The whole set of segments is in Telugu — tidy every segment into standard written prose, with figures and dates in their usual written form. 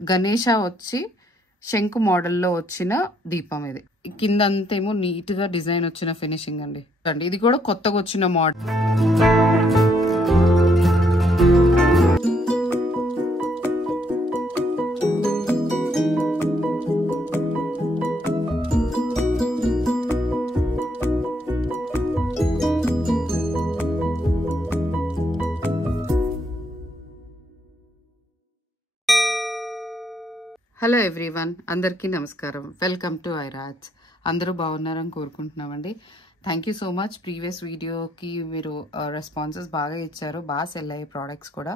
గణేష వచ్చి శంకు మోడల్లో వచ్చిన దీపం ఇది. కింద అంతేమో నీట్ గా డిజైన్ వచ్చిన ఫినిషింగ్ అండి. ఇది కూడా కొత్తగా వచ్చిన మోడల్. హలో ఎవ్రీవన్, అందరికీ నమస్కారం. Welcome to Iraj. అందరూ బాగున్నారని కోరుకుంటున్నామండి. Thank you so much. Previous వీడియోకి మీరు రెస్పాన్సెస్ బాగా ఇచ్చారు, బాగా సెల్ అయ్యే ప్రోడక్ట్స్ కూడా.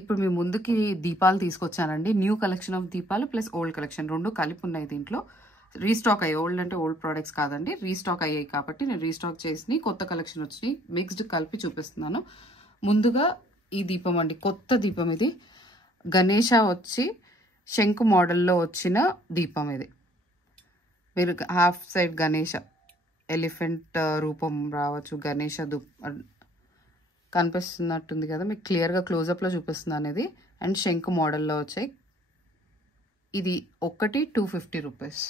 ఇప్పుడు మీ ముందుకి దీపాలు తీసుకొచ్చానండి. న్యూ కలెక్షన్ ఆఫ్ దీపాలు ప్లస్ ఓల్డ్ కలెక్షన్ రెండు కలిపి ఉన్నాయి దీంట్లో. రీస్టాక్ అయ్యాయి. ఓల్డ్ అంటే ఓల్డ్ ప్రోడక్ట్స్ కాదండి, రీస్టాక్ అయ్యాయి కాబట్టి నేను రీస్టాక్ చేసి కొత్త కలెక్షన్ వచ్చి మిక్స్డ్ కలిపి చూపిస్తున్నాను. ముందుగా ఈ దీపం అండి, కొత్త దీపం ఇది. గణేష వచ్చి శంకు మోడల్లో వచ్చిన దీపం ఇది. మీరు హాఫ్ సైడ్ గణేష ఎలిఫెంట్ రూపం రావచ్చు. గణేష కనిపిస్తున్నట్టుంది కదా మీకు, క్లియర్గా క్లోజప్లో చూపిస్తున్నాను ఇది. అండ్ శంకు మోడల్లో వచ్చాయి. ఇది ఒకటి 250 rupees.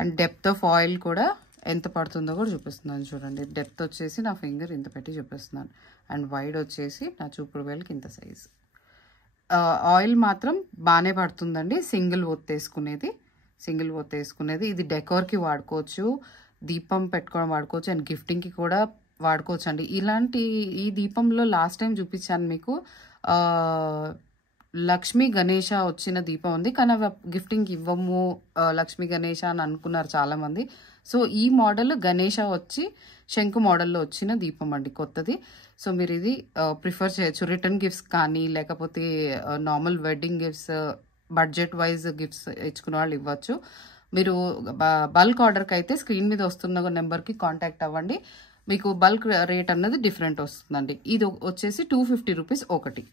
And depth of oil కూడా ఎంత పడుతుందో కూడా చూపిస్తున్నాను చూడండి. డెప్త్ వచ్చేసి నా ఫింగర్ ఇంత పెట్టి చూపిస్తున్నాను. అండ్ వైడ్ వచ్చేసి నా చూపుడు వేలకి ఇంత సైజు. ఆయిల్ మాత్రం బాగానే పడుతుందండి. సింగిల్ ఒత్తేసుకునేది. ఇది డెకోర్కి వాడుకోవచ్చు, దీపం పెట్టుకోవడం వాడుకోవచ్చు, అండ్ గిఫ్టింగ్కి కూడా వాడుకోవచ్చు అండి. ఈ దీపంలో లాస్ట్ టైం చూపించాను మీకు. లక్ష్మీ గణేష వచ్చిన దీపం ఉంది, కానీ అవి గిఫ్టింగ్ ఇవ్వము లక్ష్మీ గణేష అని అనుకున్నారు చాలా మంది. సో ఈ మోడల్ గణేష వచ్చి శంకు మోడల్లో వచ్చిన దీపం అండి, కొత్తది. సో మీరు ఇది ప్రిఫర్ చేయొచ్చు. రిటర్న్ గిఫ్ట్స్ కానీ లేకపోతే normal wedding gifts, budget wise gifts ఇచ్చుకునే వాళ్ళు ఇవ్వచ్చు. మీరు బల్క్ ఆర్డర్కి అయితే స్క్రీన్ మీద వస్తున్న నెంబర్కి కాంటాక్ట్ అవ్వండి. మీకు బల్క్ రేట్ అన్నది డిఫరెంట్ వస్తుందండి. ఇది వచ్చేసి 250 రూపీస్ ఒకటి.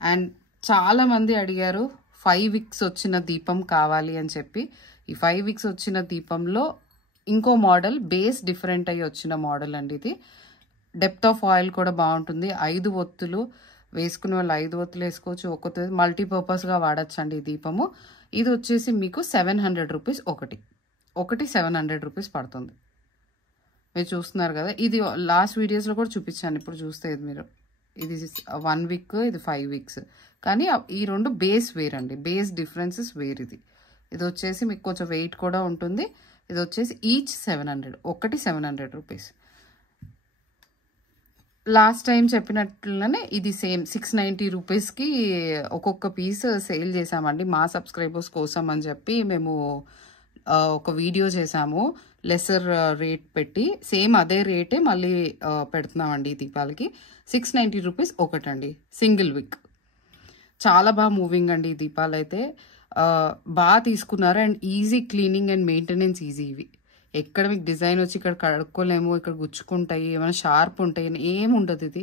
అండ్ చాలా మంది అడిగారు 5 wicks వచ్చిన దీపం కావాలి అని చెప్పి. ఈ 5 wicks వచ్చిన దీపంలో ఇంకో మోడల్, బేస్ డిఫరెంట్ అయ్యి వచ్చిన మోడల్ అండి ఇది. డెప్త్ ఆఫ్ ఆయిల్ కూడా బాగుంటుంది. 5 ఒత్తులు వేసుకునే వాళ్ళు 5 ఒత్తులు వేసుకోవచ్చు. ఒక్కొక్క మల్టీపర్పస్గా వాడచ్చు అండి ఈ దీపము. ఇది వచ్చేసి మీకు 700 రూపీస్ ఒకటి 700 రూపీస్ పడుతుంది. మీరు చూస్తున్నారు కదా, ఇది లాస్ట్ వీడియోస్లో కూడా చూపించాను. ఇప్పుడు చూస్తే ఇది మీరు, ఇది 1 week, ఇది 5 weeks. కానీ ఈ రెండు బేస్ వేర్ అండి, బేస్ డిఫరెన్సెస్ వేర్. ఇది వచ్చేసి మీకు కొంచెం వెయిట్ కూడా ఉంటుంది. ఇది వచ్చేసి ఈచ్ 700, ఒకటి 700 రూపీస్. లాస్ట్ టైం చెప్పినట్లుగానే ఇది సేమ్ 690 రూపీస్కి ఒక్కొక్క పీస్ సేల్ చేసామండి మా సబ్స్క్రైబర్స్ కోసం అని చెప్పి. మేము ఒక వీడియో చేసాము లెసర్ రేట్ పెట్టి. సేమ్ అదే రేటే మళ్ళీ పెడుతున్నామండి దీపాలకి. 690 రూపీస్ ఒకటండి, సింగిల్ విక్. చాలా బాగా మూవింగ్ అండి ఈ దీపాలు అయితే. బాగా తీసుకున్నారు. And easy cleaning and maintenance easy. ఇవి ఎక్కడ మీకు డిజైన్ వచ్చి ఇక్కడ కడుక్కోలేము, ఇక్కడ గుచ్చుకుంటాయి, ఏమైనా షార్ప్ ఉంటాయి, ఏమి ఉండదు. ఇది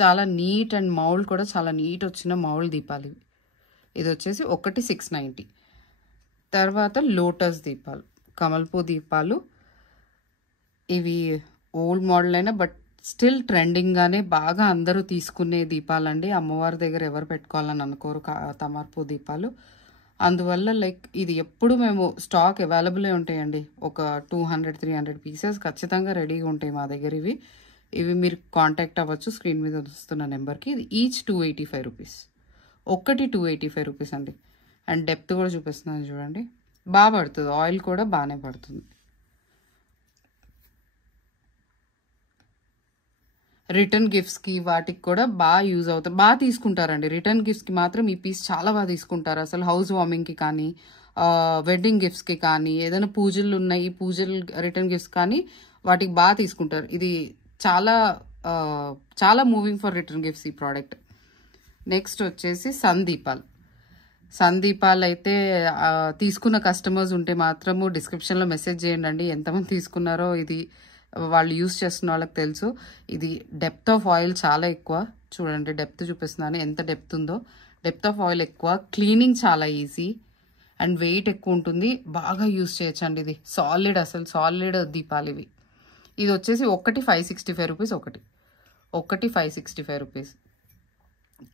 చాలా నీట్ అండ్ మౌల్డ్ కూడా చాలా నీట్ వచ్చిన మౌల్డ్ దీపాలు ఇవి. ఇది వచ్చేసి ఒకటి 690. తర్వాత లోటస్ దీపాలు, కమల్పూ దీపాలు. ఇవి ఓల్డ్ మోడల్ అయినా బట్ స్టిల్ ట్రెండింగ్గానే బాగా అందరూ తీసుకునే దీపాలండి. అమ్మవారి దగ్గర ఎవరు పెట్టుకోవాలని అనుకోరు తమర్పూ దీపాలు. అందువల్ల ఇది ఎప్పుడు మేము స్టాక్ అవైలబుల్ ఉంటాయండి. ఒక 200-300 పీసెస్ ఖచ్చితంగా రెడీగా ఉంటాయి మా దగ్గర. ఇవి మీరు కాంటాక్ట్ అవ్వచ్చు స్క్రీన్ మీద వస్తున్న నెంబర్కి. ఇది ఈచ్ 285 రూపీస్, ఒకటి 285 రూపీస్ అండి. అండ్ డెప్త్ కూడా చూపిస్తున్నాను చూడండి, బాగా పడుతుంది. ఆయిల్ కూడా బాగానే పడుతుంది. రిటర్న్ గిఫ్ట్స్కి వాటికి కూడా బాగా యూజ్ అవుతుంది, బాగా తీసుకుంటారండి. రిటర్న్ గిఫ్ట్స్కి మాత్రం ఈ పీస్ చాలా బాగా తీసుకుంటారు. అసలు హౌస్ వార్మింగ్కి కానీ, వెడ్డింగ్ గిఫ్ట్స్కి కానీ, ఏదైనా పూజలు ఉన్నాయి పూజలు రిటర్న్ గిఫ్ట్స్ కానీ వాటికి బాగా తీసుకుంటారు. ఇది చాలా చాలా మూవింగ్ ఫర్ రిటర్న్ గిఫ్ట్స్ ఈ ప్రోడక్ట్. నెక్స్ట్ వచ్చేసి సందీపాలు అయితే తీసుకున్న కస్టమర్స్ ఉంటే మాత్రము డిస్క్రిప్షన్లో మెసేజ్ చేయండి అండి, ఎంతమంది తీసుకున్నారో. ఇది వాళ్ళు యూస్ చేస్తున్న వాళ్ళకి తెలుసు. ఇది డెప్త్ ఆఫ్ ఆయిల్ చాలా ఎక్కువ. చూడండి డెప్త్ చూపిస్తున్నాను ఎంత డెప్త్ ఉందో. డెప్త్ ఆఫ్ ఆయిల్ ఎక్కువ, క్లీనింగ్ చాలా ఈజీ అండ్ వెయిట్ ఎక్కువ ఉంటుంది. బాగా యూస్ చేయొచ్చు అండి. ఇది సాలిడ్, అసలు సాలిడ్ దీపాలు ఇవి. ఇది వచ్చేసి ఒకటి 565 రూపీస్, ఒకటి 565 రూపీస్.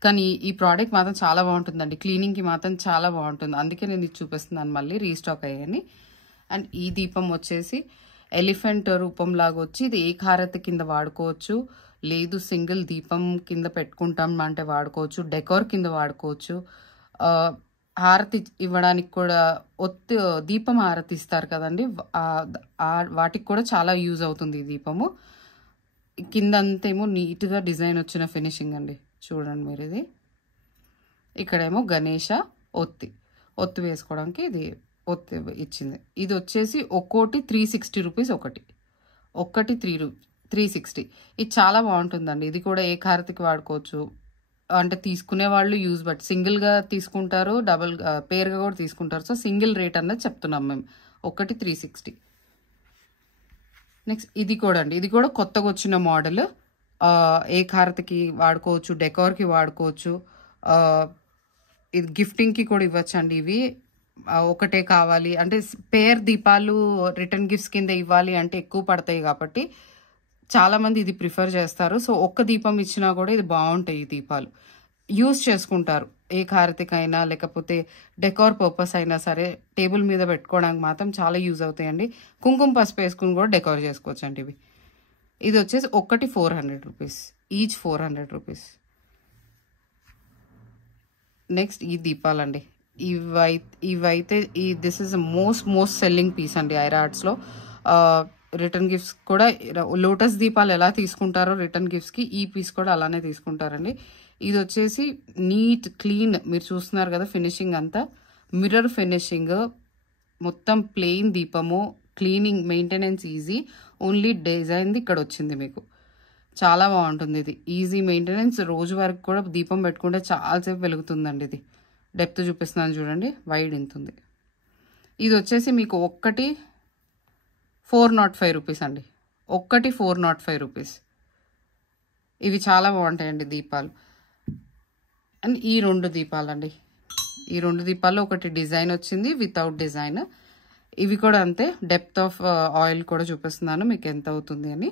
కానీ ఈ ప్రోడక్ట్ మాత్రం చాలా బాగుంటుందండి. క్లీనింగ్కి మాత్రం చాలా బాగుంటుంది. అందుకే నేను ఇది చూపిస్తున్నాను, మళ్ళీ రీస్టాక్ అయ్యాయని. అండ్ ఈ దీపం వచ్చేసి ఎలిఫెంట్ రూపం లాగా వచ్చి ఇది ఏకహారతి కింద వాడుకోవచ్చు, లేదు సింగిల్ దీపం కింద పెట్టుకుంటాం అంటే వాడుకోవచ్చు, డెకోర్ కింద వాడుకోవచ్చు. హారతి ఇవ్వడానికి కూడా దీపం హారతి ఇస్తారు కదండి, వాటికి కూడా చాలా యూజ్ అవుతుంది ఈ దీపము. కింద అంతేమో నీట్గా డిజైన్ వచ్చిన ఫినిషింగ్ అండి, చూడండి మీరు. ఇది ఇక్కడేమో గణేష ఒత్తి వేసుకోవడానికి ఇది ఒత్తి ఇచ్చింది. ఇది వచ్చేసి ఒక్కోటి 360 రూపీస్, ఒకటి 360. ఇది చాలా బాగుంటుందండి. ఇది కూడా ఏ హారతికి వాడుకోవచ్చు, అంటే తీసుకునే వాళ్ళు యూజ్ బట్ సింగిల్గా తీసుకుంటారు, డబుల్ పేరుగా కూడా తీసుకుంటారు. సో సింగిల్ రేట్ అన్నది చెప్తున్నాం మేము, ఒకటి 360. నెక్స్ట్ ఇది కూడా అండి, ఇది కూడా కొత్తగా వచ్చిన మోడల్. ఏకహారతికి వాడుకోవచ్చు, డెకోర్కి వాడుకోవచ్చు, ఇది గిఫ్టింగ్కి కూడా ఇవ్వచ్చు అండి. ఇవి ఒకటే కావాలి అంటే పేర్ దీపాలు రిటర్న్ గిఫ్ట్స్ కింద ఇవ్వాలి అంటే ఎక్కువ పడతాయి కాబట్టి చాలామంది ఇది ప్రిఫర్ చేస్తారు. సో ఒక్క దీపం ఇచ్చినా కూడా ఇది బాగుంటాయి. ఈ దీపాలు యూజ్ చేసుకుంటారు, ఏకహారతికైనా లేకపోతే డెకోర్ పర్పస్ అయినా సరే, టేబుల్ మీద పెట్టుకోవడానికి మాత్రం చాలా యూజ్ అవుతాయండి. కుంకుమ పసుపు వేసుకుని కూడా డెకోర్ చేసుకోవచ్చు అండి ఇవి. ఇది వచ్చేసి ఒకటి 400 రూపీస్, ఈచ్ 400 రూపీస్. నెక్స్ట్ ఈ దీపాలండి, ఇవైతే this is most selling piece అండి ఐరా ఆర్ట్స్లో. రిటర్న్ గిఫ్ట్స్ కూడా లోటస్ దీపాలు ఎలా తీసుకుంటారో రిటర్న్ గిఫ్ట్స్కి ఈ పీస్ కూడా అలానే తీసుకుంటారండి. ఇది వచ్చేసి నీట్ క్లీన్, మీరు చూస్తున్నారు కదా ఫినిషింగ్ అంతా మిర్రర్ ఫినిషింగ్, మొత్తం ప్లెయిన్ దీపము, క్లీనింగ్ మెయింటెనెన్స్ ఈజీ, ఓన్లీ డిజైన్ది ఇక్కడ వచ్చింది మీకు. చాలా బాగుంటుంది ఇది, ఈజీ మెయింటెనెన్స్, రోజు వరకు కూడా దీపం పెట్టుకుంటే చాలాసేపు వెలుగుతుందండి. ఇది డెప్త్ చూపిస్తున్నాను చూడండి, వైడ్ ఎంత ఉంది. ఇది వచ్చేసి మీకు ఒక్కటి 405 రూపీస్ అండి, ఒక్కటి 405 రూపీస్. ఇవి చాలా బాగుంటాయండి దీపాలు. అండ్ ఈ రెండు దీపాలండి, ఈ రెండు దీపాల్లో ఒకటి డిజైన్ వచ్చింది, వితౌట్ డిజైన్. ఇవి కూడా అంతే, డెప్త్ ఆఫ్ ఆయిల్ కూడా చూపిస్తున్నాను మీకు ఎంత అవుతుంది అని.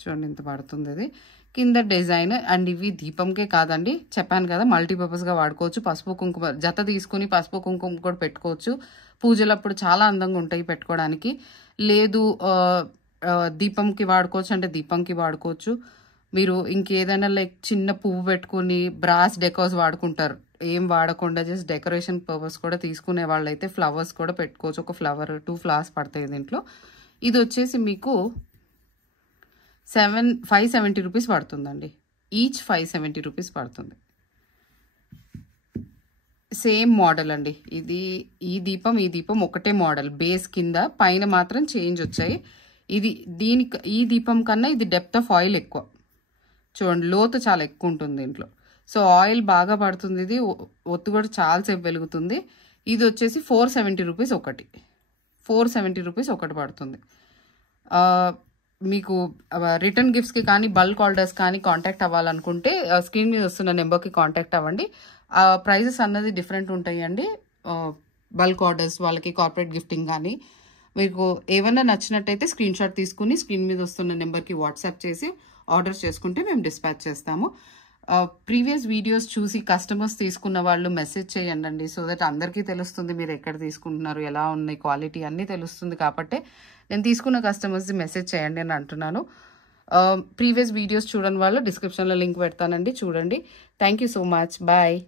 చూడండి ఎంత పడుతుంది ఇది, కింద డిజైన్. అండ్ ఇవి దీపంకే కాదండి, చెప్పాను కదా మల్టీపర్పస్గా వాడుకోవచ్చు. పసుపు కుంకుమ జత తీసుకుని పసుపు కుంకుమ కూడా పెట్టుకోవచ్చు, పూజలప్పుడు చాలా అందంగా ఉంటాయి పెట్టుకోవడానికి. లేదు దీపంకి వాడుకోవచ్చు అంటే దీపంకి వాడుకోవచ్చు. మీరు ఇంకేదైనా లైక్ చిన్న పువ్వు పెట్టుకుని బ్రాస్ డెకోర్స్ వాడుకుంటారు, ఏం వాడకుండా జస్ట్ డెకరేషన్ పర్పస్ కూడా తీసుకునే వాళ్ళైతే ఫ్లవర్స్ కూడా పెట్టుకోవచ్చు. ఒక ఫ్లవర్ 2 ఫ్లవర్స్ పడతాయి దీంట్లో. ఇది వచ్చేసి మీకు 570 రూపీస్ పడుతుందండి, ఈచ్ 570 రూపీస్ పడుతుంది. సేమ్ మోడల్ అండి, ఈ దీపం ఒకటే మోడల్, బేస్ కింద పైన మాత్రం చేంజ్ వచ్చాయి. ఈ దీపం కన్నా ఇది డెప్త్ ఆఫ్ ఆయిల్ ఎక్కువ, చూడండి లోతు చాలా ఎక్కువ ఉంటుంది దీంట్లో. సో ఆయిల్ బాగా పడుతుంది, ఇది ఒత్తు కూడా చాలాసేపు వెలుగుతుంది. ఇది వచ్చేసి 470 రూపీస్ ఒకటి, 470 రూపీస్ ఒకటి పడుతుంది. మీకు రిటర్న్ గిఫ్ట్స్కి కానీ బల్క్ ఆర్డర్స్ కానీ కాంటాక్ట్ అవ్వాలనుకుంటే స్క్రీన్ మీద వస్తున్న నెంబర్కి కాంటాక్ట్ అవ్వండి. ప్రైజెస్ అన్నది డిఫరెంట్ ఉంటాయండి. బల్క్ ఆర్డర్స్ వాళ్ళకి, కార్పొరేట్ గిఫ్టింగ్ కానీ మీకు ఏమైనా నచ్చినట్టయితే స్క్రీన్ షాట్ తీసుకుని స్క్రీన్ మీద వస్తున్న నెంబర్కి వాట్సాప్ చేసి ఆర్డర్ చేసుకుంటే మేము డిస్పాచ్ చేస్తాము. ప్రీవియస్ వీడియోస్ చూసి కస్టమర్స్ తీసుకున్న వాళ్ళు మెసేజ్ చేయండి, సో దట్ అందరికీ తెలుస్తుంది మీరు ఎక్కడ తీసుకుంటున్నారు, ఎలా ఉన్నాయి క్వాలిటీ అన్నీ తెలుస్తుంది. కాబట్టి నేను తీసుకున్న కస్టమర్స్ది మెసేజ్ చేయండి అని అంటున్నాను. ప్రీవియస్ వీడియోస్ చూడని వాళ్ళు డిస్క్రిప్షన్లో లింక్ పెడతానండి, చూడండి. Thank you so much, bye.